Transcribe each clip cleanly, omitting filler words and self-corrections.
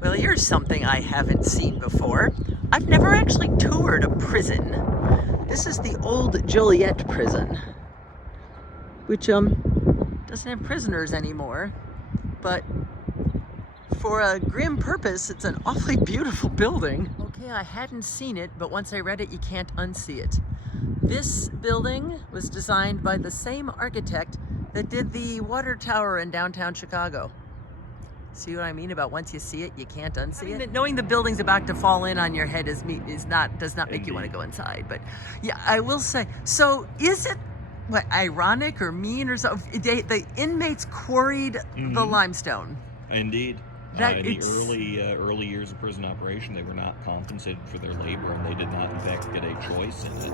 Well, here's something I haven't seen before. I've never actually toured a prison. This is the old Joliet Prison, which doesn't have prisoners anymore, but for a grim purpose, it's an awfully beautiful building. Okay, I hadn't seen it, but once I read it, you can't unsee it. This building was designed by the same architect that did the water tower in downtown Chicago. See what I mean about once you see it, you can't unsee it? Knowing the building's about to fall in on your head does not make you want to go inside. But yeah, I will say, so is it what, ironic or mean or something? The inmates quarried the limestone. Indeed. In the early years of prison operation, they were not compensated for their labor, and they did not, in fact, get a choice in it.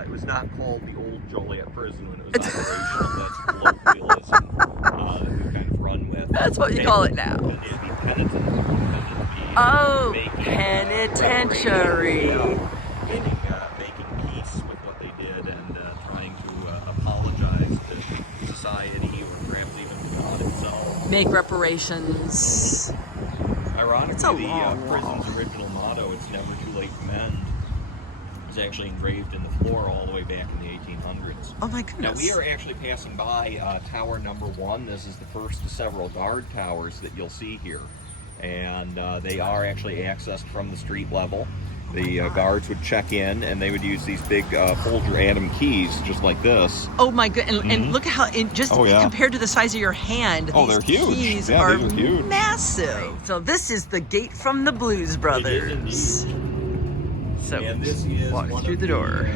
It was not called the old Joliet Prison when it was operational. That's colloquialism that we kind of run with. That's what you call it now. It'd be penitentiary. Oh, penitentiary. Making peace with what they did and trying to apologize to society or perhaps even to God himself. Make reparations. Ironically, It's a long prison's original motto, "It's never too late to mend," is actually engraved in the floor all the way back in the 1800s. Oh my goodness. Now, we are actually passing by tower number 1. This is the first of several guard towers that you'll see here. And they are actually accessed from the street level. The guards would check in, and they would use these big Folger Atom keys, just like this. Oh my good! And look at how, compared to the size of your hand, these they're huge. keys Yeah, are these are huge. massive. So this is the gate from the Blues Brothers. So And this is walk one through of the door.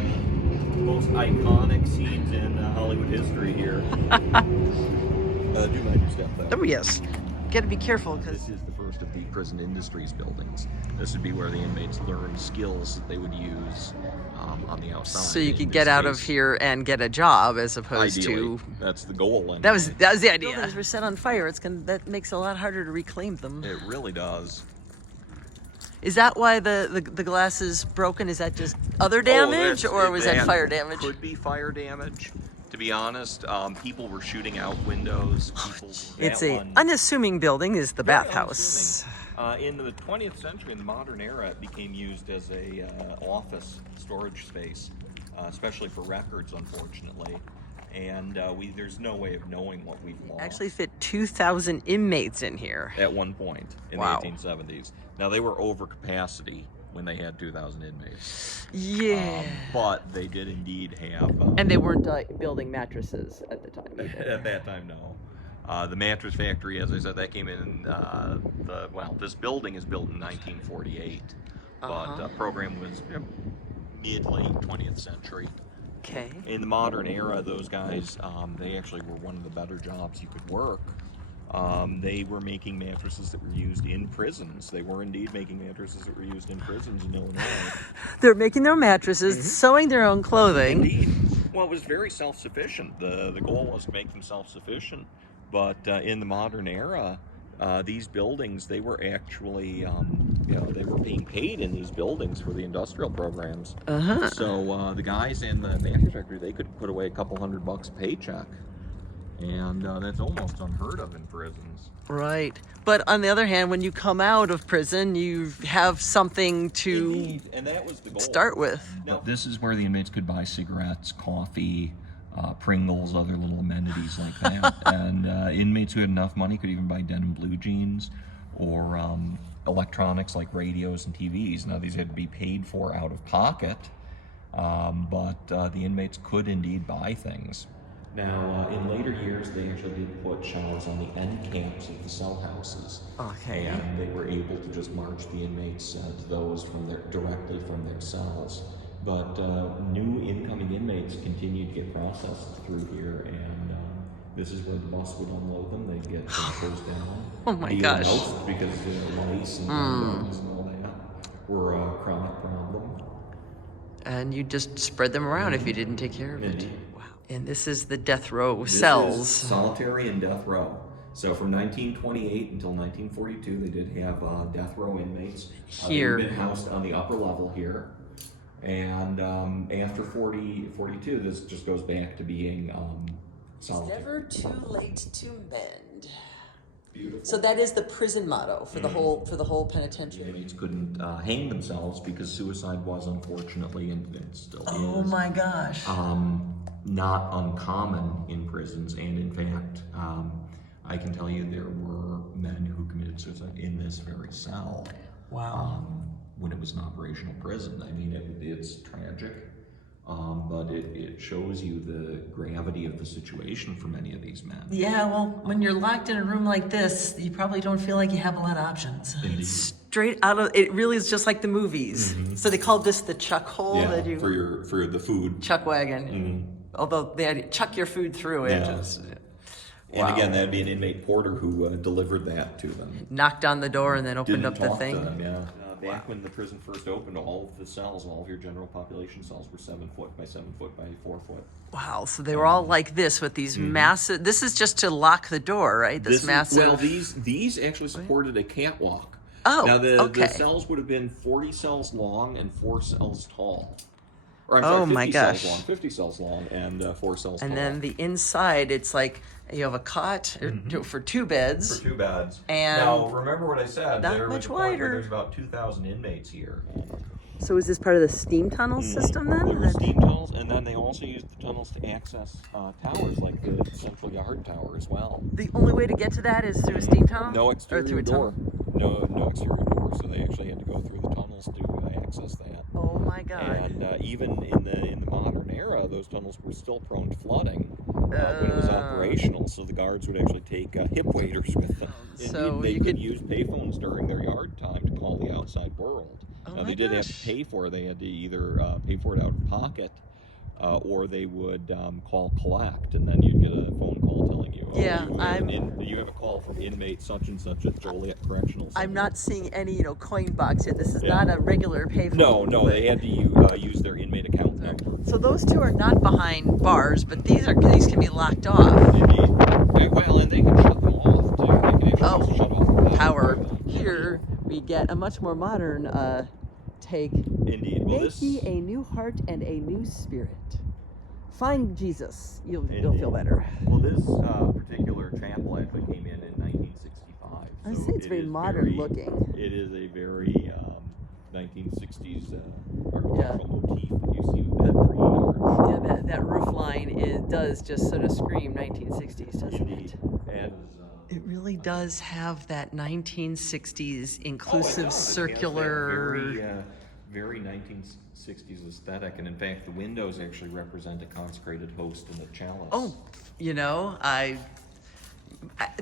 Most iconic scenes in Hollywood history here. Do mind your step, though. Oh yes, got to be careful because This is the first of the prison industries buildings. This would be where the inmates learned skills that they would use on the outside. so you In could this get out of case, here and get a job as opposed ideally, to. that's the goal. That was the idea. Buildings were set on fire. That makes it a lot harder to reclaim them. It really does. Is that why the glass is broken? Is that just other damage, or was that fire damage? Could be fire damage. To be honest, people were shooting out windows. It's a unassuming building. Is the bathhouse? In the 20th century, in the modern era, it became used as a office storage space, especially for records, unfortunately. And there's no way of knowing what we've lost. Actually fit 2,000 inmates in here. At one point in the 1870s. Now, they were over capacity when they had 2,000 inmates. Yeah. But they did indeed have... and they weren't building mattresses at the time either. At that time, no. The mattress factory, as I said, that came in, this building is built in 1948. But the program was mid-late 20th century. Okay. In the modern era, those guys, they actually were one of the better jobs you could work. They were making mattresses that were used in prisons. They were indeed making mattresses that were used in prisons in Illinois. They're making their mattresses, sewing their own clothing. Indeed. Well, it was very self-sufficient. The goal was to make them self-sufficient. But in the modern era, these buildings, they were actually, they were being paid in these buildings for the industrial programs. So the guys in the mattress factory, they could put away a couple $100 a paycheck. And that's almost unheard of in prisons. Right. But on the other hand, when you come out of prison, you have something to Indeed. And that was the goal. start with. Now, this is where the inmates could buy cigarettes, coffee, Pringles, other little amenities like that. And inmates who had enough money could even buy denim blue jeans or electronics like radios and TVs. Now, these had to be paid for out of pocket, but the inmates could indeed buy things. Now, in later years, they actually did put shelves on the end caps of the cell houses. Okay. And they were able to just march the inmates to those directly from their cells. But new incoming inmates continued to get processed through here, and this is where the bus would unload them. They'd get closed down. Oh my gosh. Because lice and and all that were a chronic problem. And you just spread them around if you didn't take care of it. Indeed. Wow. And this is the death row This cells. is solitary and death row. So from 1928 until 1942, they did have death row inmates. Here. They've been housed on the upper level here. And after 42, this just goes back to being solitary. Never too late to mend. Beautiful. So that is the prison motto for the whole penitentiary. Inmates couldn't hang themselves because suicide was unfortunately, and it still Oh is, my gosh. not uncommon in prisons. And in fact, I can tell you there were men who committed suicide in this very cell. Wow. When it was an operational prison. I mean, it's tragic, but it shows you the gravity of the situation for many of these men. Yeah, well, when you're locked in a room like this, you probably don't feel like you have a lot of options. Indeed. Straight out of it, really is just like the movies. So they call this the chuck hole Yeah, that you for the food. chuck wagon. Although they had to chuck your food through it. Yeah. Just, And again, that'd be an inmate porter who delivered that to them. knocked on the door and then opened Didn't up the talk thing. to them, yeah. Back when the prison first opened, all of the cells, all of your general population cells were 7 foot by 7 foot by 4 foot. Wow, so they were all like this with these massive. This is just to lock the door, right? This massive. Well, these actually supported a catwalk. Oh, now the okay. cells would have been 40 cells long and 4 cells tall. Or I'm Oh, sorry, 50 my gosh. cells long, 50 cells long and 4 cells tall. And then the inside, it's like you have a cot for 2 beds. For 2 beds. And now, remember what I said. not there was much a point where wider. There's about 2,000 inmates here. So is this part of the steam tunnel system then? There were steam tunnels, and then they also used the tunnels to access towers, like the Central Yard Tower as well. The only way to get to that is through a steam tunnel? No Or exterior through a door. tunnel? No exterior door, so they actually had to go through the tunnels to access that. Oh my God. And even in the modern era, those tunnels were still prone to flooding when it was operational. So the guards would actually take hip waders with them. So they you could could use payphones during their yard time to call the outside world. Oh Now my they did have gosh. to pay for it. They had to either pay for it out of pocket, or they would call collect, and then you'd get a phone call telling you, oh, Yeah, you have a call from inmate such and such at Joliet Correctional Center. I'm not seeing any, coin box here. This is Yeah. not a regular payphone. No, they had to use their inmate account number. So those two are not behind bars, but these can be locked off. Indeed. Well, and they can shut them off too. They can actually shut off the Power. Here we get a much more modern take. Indeed. Well, Make ye a new heart and a new spirit. Find Jesus. You'll feel better. Well, this particular chapel actually came in 1965. I so say it's very modern looking. It is a very 1960s architectural motif that you see with that green arch. Yeah, that roof line does just sort of scream 1960s, doesn't Indeed. it? And It really does have that 1960s inclusive it does. It has that circular. very 1960s aesthetic, and in fact, the windows actually represent a consecrated host and a chalice. Oh,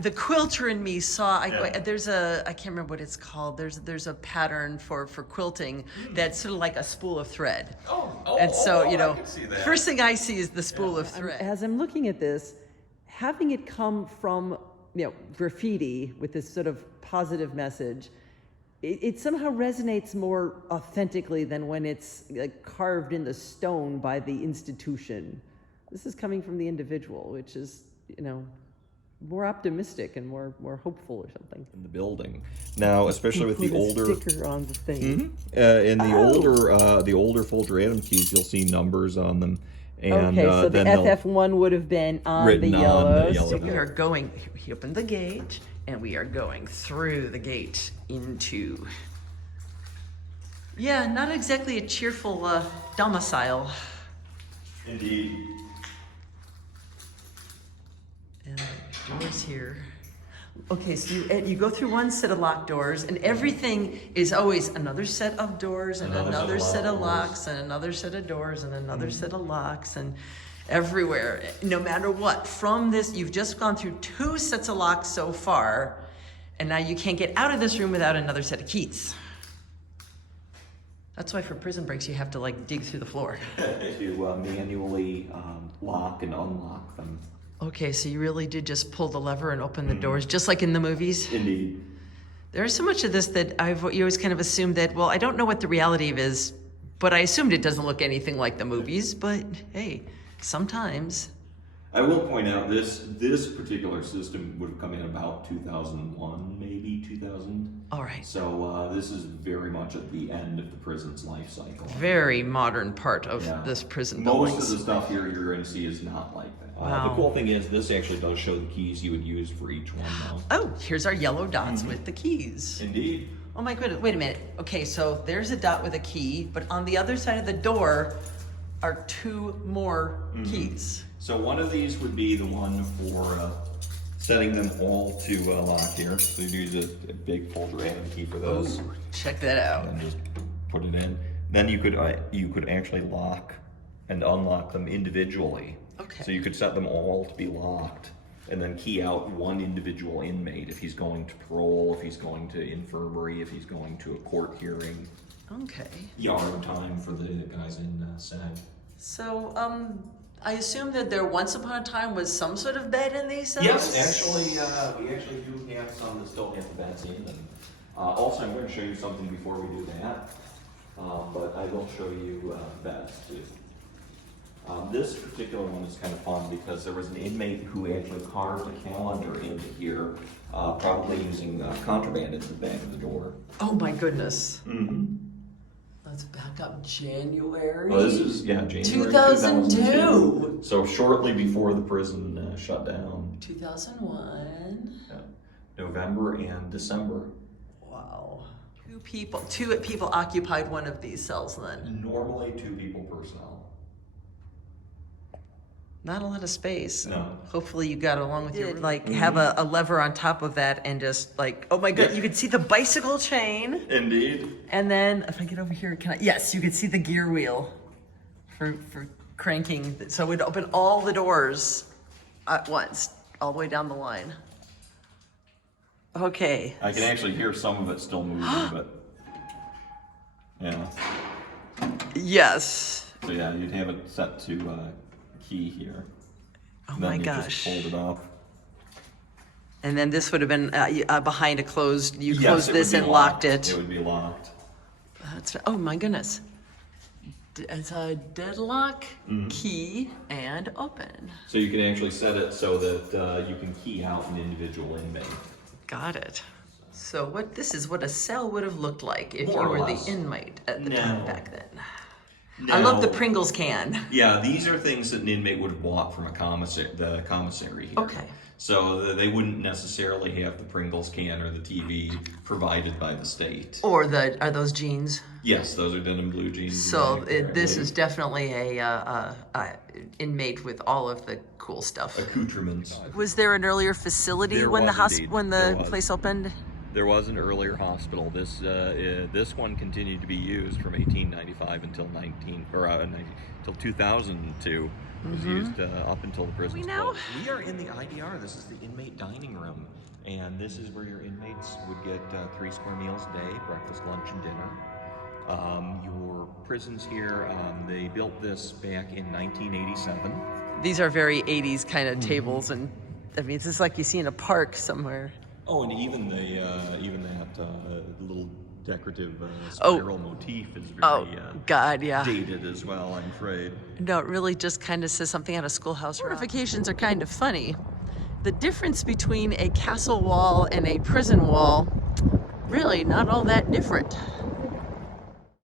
the quilter in me saw. There's I can't remember what it's called. There's a pattern for quilting that's sort of like a spool of thread. And so I can see that. first thing I see is the spool of thread. As I'm looking at this, having it come from graffiti with this sort of positive message, it somehow resonates more authentically than when it's carved in the stone by the institution. This is coming from the individual, which is, more optimistic and more hopeful or something. In the building. Now, especially with the Put a older... sticker on the thing. in the older Folger Atom keys, you'll see numbers on them. And, Okay, so the then they'll- FF1 would have been on the Written on yellow. the yellow So we board. are going, he opened the gate, and we are going through the gate into, not exactly a cheerful domicile. Indeed. And doors here. Okay, so you go through one set of locked doors, and everything is always another set of doors, and another set of locks, and another set of doors, and another set of locks, and everywhere, no matter what. From this, you've just gone through 2 sets of locks so far, and now you can't get out of this room without another set of keys. That's why for prison breaks, you have to dig through the floor. To manually lock and unlock them. Okay, so you really did just pull the lever and open the doors, just like in the movies? Indeed. There's so much of this that you always kind of assumed that, well, I don't know what the reality of is, but I assumed it doesn't look anything like the movies, but hey, sometimes. I will point out this particular system would have come in about 2001, maybe 2000. All right. right. So this is very much at the end of the prison's life cycle. Very modern part of this prison building. Most of the stuff here you're going to see is not like that. Wow. The cool thing is this actually does show the keys you would use for each one though. Oh, here's our yellow dots with the keys. Indeed. Oh my goodness, wait a minute. Okay, so there's a dot with a key, but on the other side of the door are 2 more keys. So one of these would be the one for setting them all to lock here. So you use a big folder Allen key for those. Ooh, check that out. And just put it in. Then you could actually lock and unlock them individually. Okay. So you could set them all to be locked and then key out one individual inmate if he's going to parole, if he's going to infirmary, if he's going to a court hearing. Okay. Yard time for the guys in SAG. So, I assume that there once upon a time was some sort of bed in these cells? Yes, actually, we actually do have some that still have the beds in them. Also, I'm going to show you something before we do that, but I will show you beds too. This particular one is kind of fun because there was an inmate who actually carved a calendar into here, probably using contraband into the back of the door. Oh my goodness. Mm-hmm. Let's back up January. Well, this is, January 2002. So shortly before the prison shut down. 2001. Yeah. November and December. Wow. Two people occupied one of these cells then. Normally 2 people per cell. Not a lot of space. No. Hopefully you got along with your, like, have a lever on top of that and just like, oh my god, you can see the bicycle chain. Indeed. And then if I get over here, yes, you can see the gear wheel for cranking. So we'd open all the doors at once, all the way down the line. Okay. I can actually hear some of it still moving, but yeah. Yes. So yeah, you'd have it set to key here. Oh then my you gosh. Just fold it up. And then this would have been behind a closed, you Yes, closed it would this be and locked. locked it. It would be locked. Oh my goodness. It's a deadlock, key, and open. So you can actually set it so that you can key out an individual inmate. Got it. So this is what a cell would have looked like if More you or were less. the inmate at the time back then. No. I love the Pringles can. Yeah, these are things that an inmate would have bought from the commissary here. Okay. So they wouldn't necessarily have the Pringles can or the TV provided by the state. Or are those jeans? Yes, those are denim blue jeans. So this is definitely a inmate with all of the cool stuff. Accoutrements. Was there an earlier facility There when was the place opened? There was an earlier hospital. This one continued to be used from 1895 until 2002. It was used up until the prison. We are in the IDR. This is the inmate dining room, and this is where your inmates would get 3 square meals a day: breakfast, lunch, and dinner. Your prisons here, they built this back in 1987. These are very 80s kind of tables, and I mean, this is like you see in a park somewhere. Oh, and even that little decorative spiral motif is very dated as well, I'm afraid. No, it really just kind of says something out of Schoolhouse Rock. Fortifications are kind of funny. The difference between a castle wall and a prison wall, really not all that different.